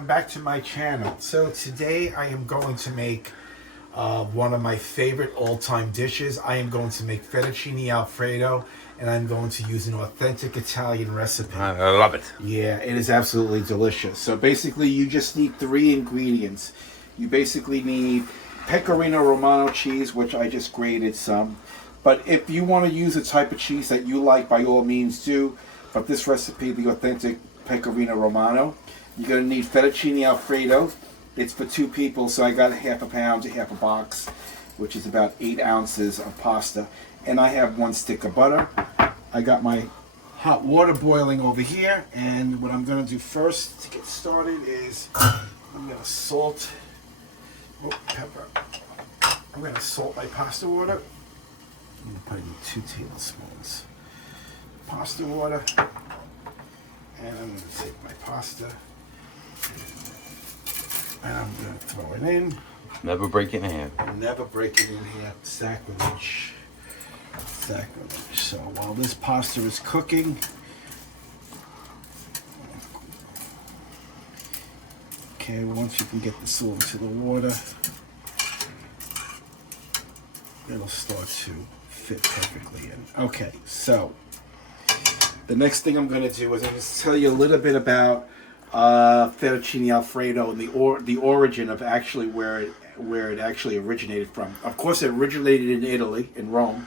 welcome back to my channel. So today I am going to make one of my favorite all-time dishes. I am going to make fettuccine Alfredo, and I'm going to use an authentic Italian recipe. I love it. Yeah, it is absolutely delicious. So basically you just need 3 ingredients. You basically need Pecorino Romano cheese, which I just grated some. But if you want to use a type of cheese that you like, by all means do. But this recipe, the authentic Pecorino Romano, you're going to need fettuccine Alfredo. It's for 2 people, so I got half a pound to half a box, which is about 8 ounces of pasta. And I have 1 stick of butter. I got my hot water boiling over here, and what I'm going to do first to get started is I'm going to salt, pepper. I'm going to salt my pasta water. I'm going to put in 2 tablespoons pasta water, and I'm going to take my pasta and I'm going to throw it in. Never break it in half. Never break it in half. Sacrilege. Sacrilege. So while this pasta is cooking, okay, once you can get this all into the water, it'll start to fit perfectly in. Okay, so the next thing I'm going to do is I'm going to tell you a little bit about fettuccine Alfredo and the origin of actually where it actually originated from. Of course, it originated in Italy, in Rome,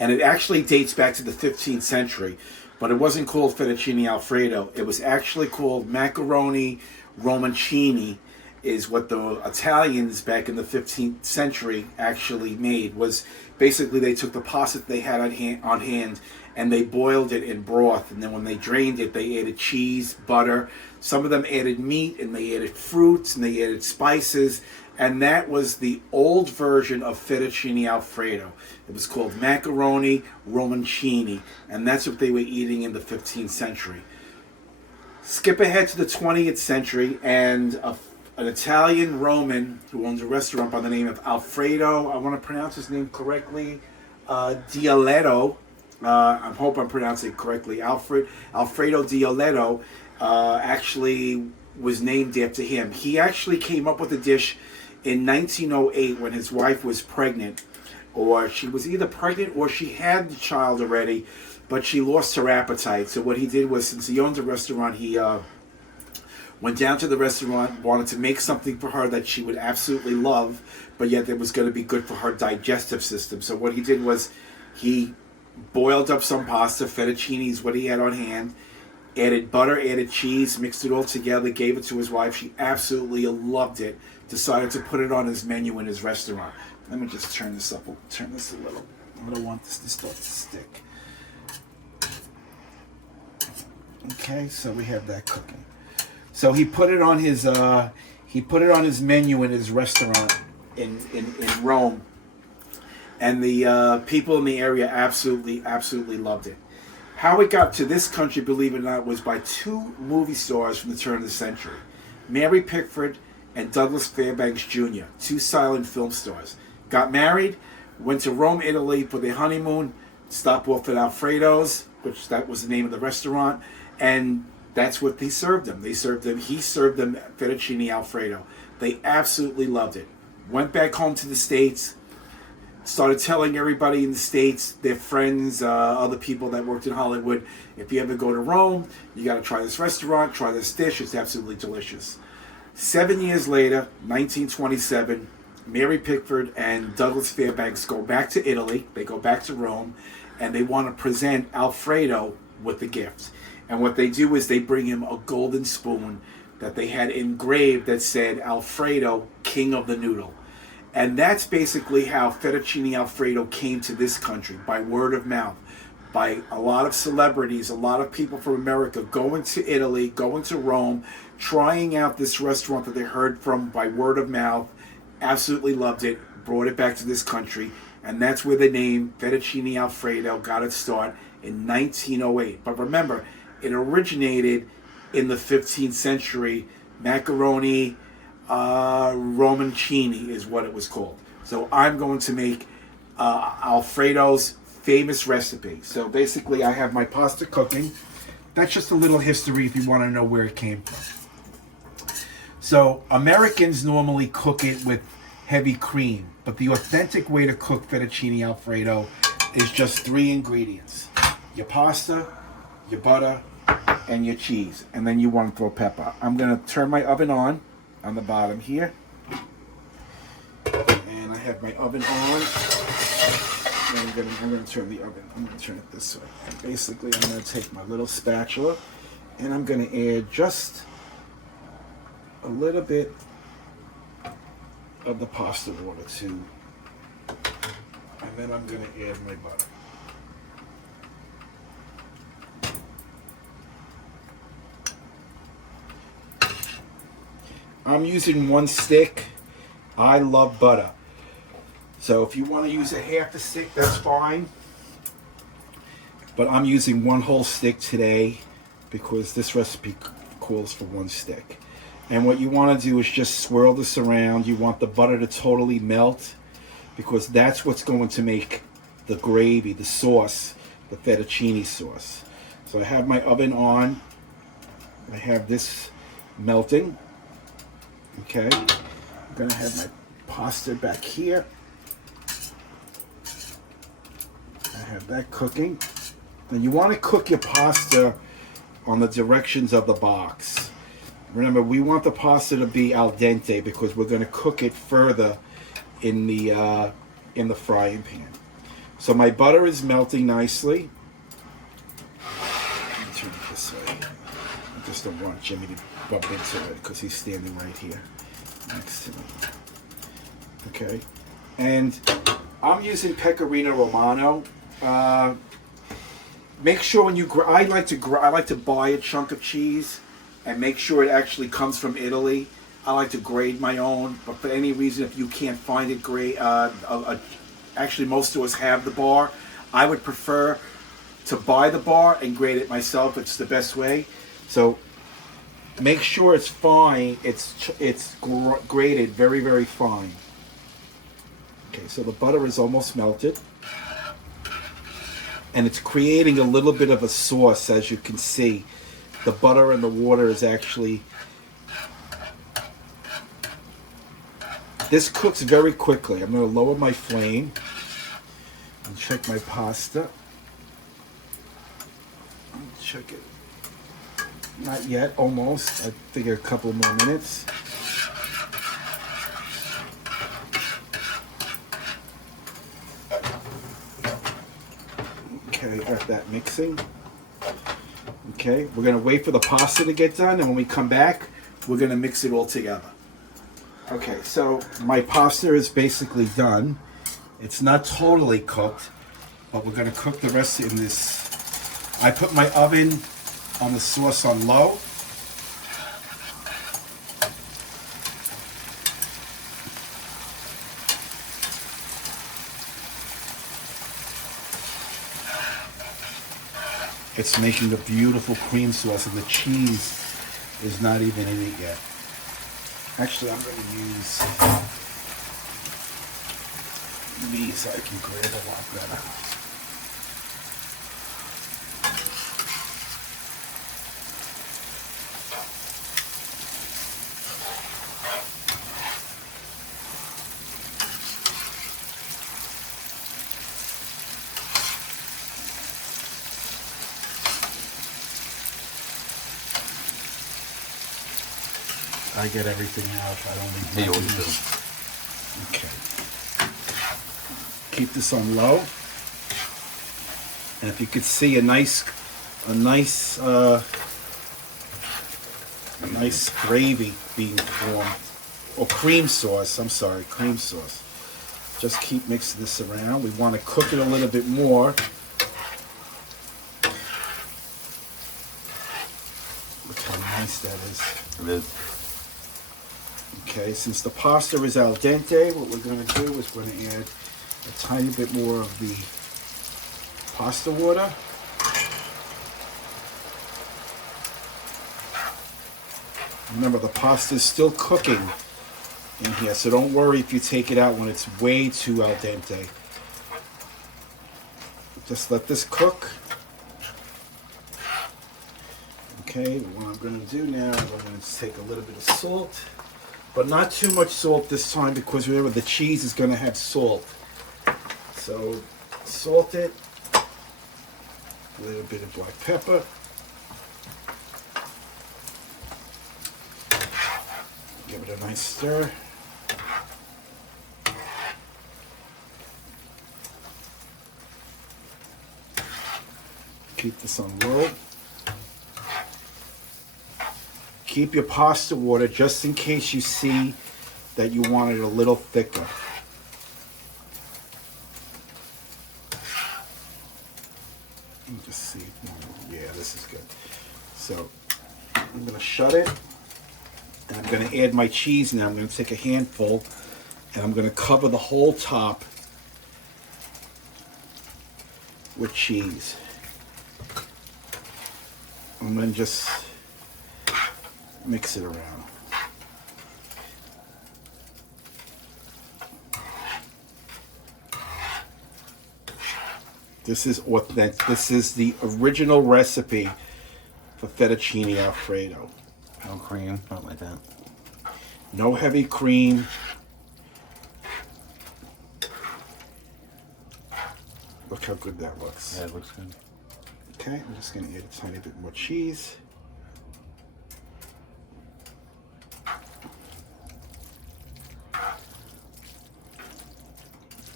and it actually dates back to the 15th century. But it wasn't called fettuccine Alfredo. It was actually called macaroni romancini, is what the Italians back in the 15th century actually made. Was basically they took the pasta they had on hand and they boiled it in broth, and then when they drained it, they added cheese, butter. Some of them added meat, and they added fruits, and they added spices, and that was the old version of fettuccine Alfredo. It was called macaroni romancini, and that's what they were eating in the 15th century. Skip ahead to the 20th century, and an Italian Roman who owns a restaurant by the name of Alfredo, I want to pronounce his name correctly, Dioletto. I hope I'm pronouncing it correctly. Alfredo Dioletto actually was named after him. He actually came up with a dish in 1908 when his wife was pregnant, or she was either pregnant or she had the child already, but she lost her appetite. So what he did was, since he owned a restaurant, he went down to the restaurant, wanted to make something for her that she would absolutely love, but yet that was going to be good for her digestive system. So what he did was he boiled up some pasta, fettuccine is what he had on hand, added butter, added cheese, mixed it all together, gave it to his wife. She absolutely loved it, decided to put it on his menu in his restaurant. Let me just turn this up, turn this a little. I don't want this to start to stick. Okay, so we have that cooking. So he put it on his menu in his restaurant in Rome. And the people in the area absolutely loved it. How it got to this country, believe it or not, was by 2 movie stars from the turn of the century. Mary Pickford and Douglas Fairbanks Jr., 2 silent film stars. Got married, went to Rome, Italy for their honeymoon, stopped off at Alfredo's, which that was the name of the restaurant, and that's what they served them. He served them fettuccine Alfredo. They absolutely loved it. Went back home to the States, started telling everybody in the States, their friends, other people that worked in Hollywood, if you ever go to Rome, you got to try this restaurant, try this dish. It's absolutely delicious. 7 years later, 1927, Mary Pickford and Douglas Fairbanks go back to Italy. They go back to Rome, and they want to present Alfredo with the gift. And what they do is they bring him a golden spoon that they had engraved that said, Alfredo, King of the Noodle. And that's basically how fettuccine Alfredo came to this country, by word of mouth, by a lot of celebrities, a lot of people from America going to Italy, going to Rome, trying out this restaurant that they heard from by word of mouth, absolutely loved it, brought it back to this country, and that's where the name Fettuccine Alfredo got its start in 1908. But remember, it originated in the 15th century. Macaroni romancini is what it was called. So I'm going to make Alfredo's famous recipe. So basically I have my pasta cooking. That's just a little history if you want to know where it came from. So Americans normally cook it with heavy cream, but the authentic way to cook fettuccine alfredo is just 3 ingredients: your pasta, your butter, and your cheese. And then you want to throw pepper. I'm gonna turn my oven on the bottom here. And I have my oven on. And I'm gonna turn the oven. I'm gonna turn it this way. And basically, I'm gonna take my little spatula, and I'm gonna add just a little bit of the pasta water too, and then I'm gonna add my butter. I'm using 1 stick. I love butter. So if you want to use a half a stick, that's fine. But I'm using 1 whole stick today because this recipe calls for 1 stick. And what you want to do is just swirl this around. You want the butter to totally melt because that's what's going to make the gravy, the sauce, the fettuccine sauce. So I have my oven on. I have this melting. Okay. I'm going to have my pasta back here. I have that cooking. And you want to cook your pasta on the directions of the box. Remember, we want the pasta to be al dente because we're going to cook it further in the frying pan. So my butter is melting nicely. Let me turn it this way. I just don't want Jimmy to bump into it because he's standing right here next to me. Okay, and I'm using Pecorino Romano. Make sure when you I like to buy a chunk of cheese and make sure it actually comes from Italy. I like to grade my own, but for any reason, if you can't find it, actually most stores have the bar. I would prefer to buy the bar and grade it myself. It's the best way. So make sure it's fine. It's grated very, very fine. Okay, so the butter is almost melted. And it's creating a little bit of a sauce, as you can see. The butter and the water is actually... This cooks very quickly. I'm going to lower my flame and check my pasta. Check it. Not yet, almost. I figure a couple more minutes. Okay, got that mixing. Okay, we're going to wait for the pasta to get done, and when we come back, we're going to mix it all together. Okay, so my pasta is basically done. It's not totally cooked, but we're going to cook the rest in this. I put my oven on the sauce on low. It's making a beautiful cream sauce, and the cheese is not even in it yet. Actually, I'm going to use these so I can grab a lot better. I get everything out. I don't leave He always nothing. does. Okay. Keep this on low. And if you could see a nice gravy being formed, or cream sauce. I'm sorry, cream sauce. Just keep mixing this around. We want to cook it a little bit more. Look how nice that is. It is. Okay, since the pasta is al dente, what we're going to do is we're going to add a tiny bit more of the pasta water. Remember, the pasta is still cooking in here, so don't worry if you take it out when it's way too al dente. Just let this cook. Okay, what I'm going to do now is I'm going to take a little bit of salt, but not too much salt this time because remember the cheese is going to have salt. So salt it, a little bit of black pepper. Give it a nice stir. Keep this on low. Keep your pasta water just in case you see that you want it a little thicker. Let me just see. Yeah, this is good. So I'm going to shut it. And I'm going to add my cheese now. I'm going to take a handful and I'm going to cover the whole top with cheese. I'm going to just mix it around. This is authentic. This is the original recipe for fettuccine alfredo. No cream, not like that. No heavy cream. Look how good that looks. Yeah, it looks good. Okay, I'm just going to add a tiny bit more cheese.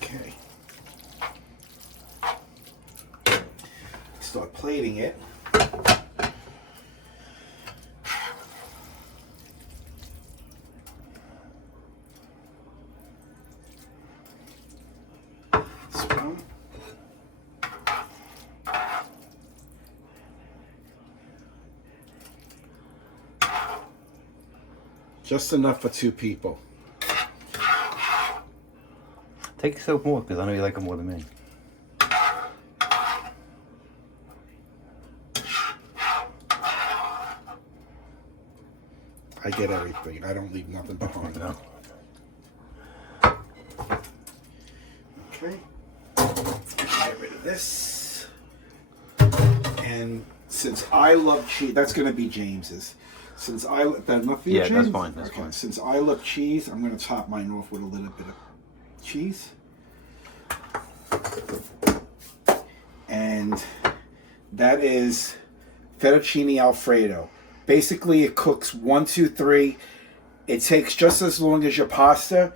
Okay. Start plating it. Spoon. Just enough for 2 people. Take yourself more, because I know you like it more than me. I get everything. I don't leave nothing behind. No. Okay. Get rid of this. And since I love cheese, that's going to be James's. Since I that enough for you, Yeah, James? that's fine. That's okay. fine. Since I love cheese, I'm going to top mine off with a little bit of cheese. And that is fettuccine alfredo. Basically, it cooks 1, 2, 3. It takes just as long as your pasta.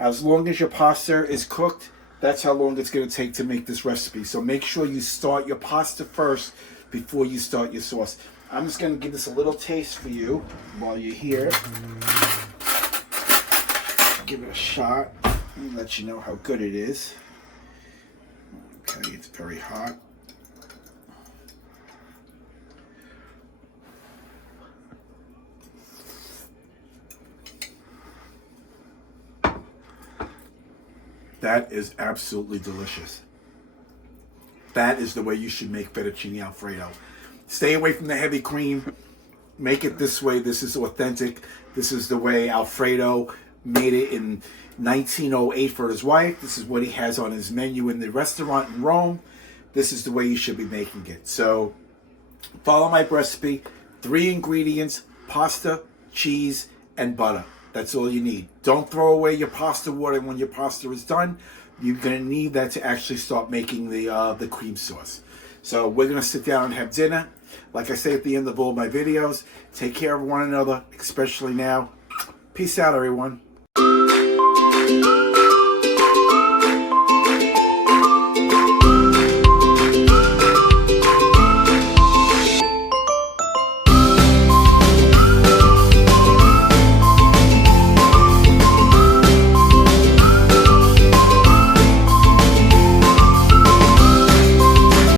As long as your pasta is cooked, that's how long it's going to take to make this recipe. So make sure you start your pasta first before you start your sauce. I'm just going to give this a little taste for you while you're here. Give it a shot and let you know how good it is. Okay, it's very hot. That is absolutely delicious. That is the way you should make fettuccine alfredo. Stay away from the heavy cream. Make it this way. This is authentic. This is the way Alfredo made it in 1908 for his wife. This is what he has on his menu in the restaurant in Rome. This is the way you should be making it. So follow my recipe. 3 ingredients: pasta, cheese, and butter. That's all you need. Don't throw away your pasta water when your pasta is done. You're going to need that to actually start making the cream sauce. So we're going to sit down and have dinner. Like I say at the end of all my videos, take care of one another, especially now. Peace out, everyone.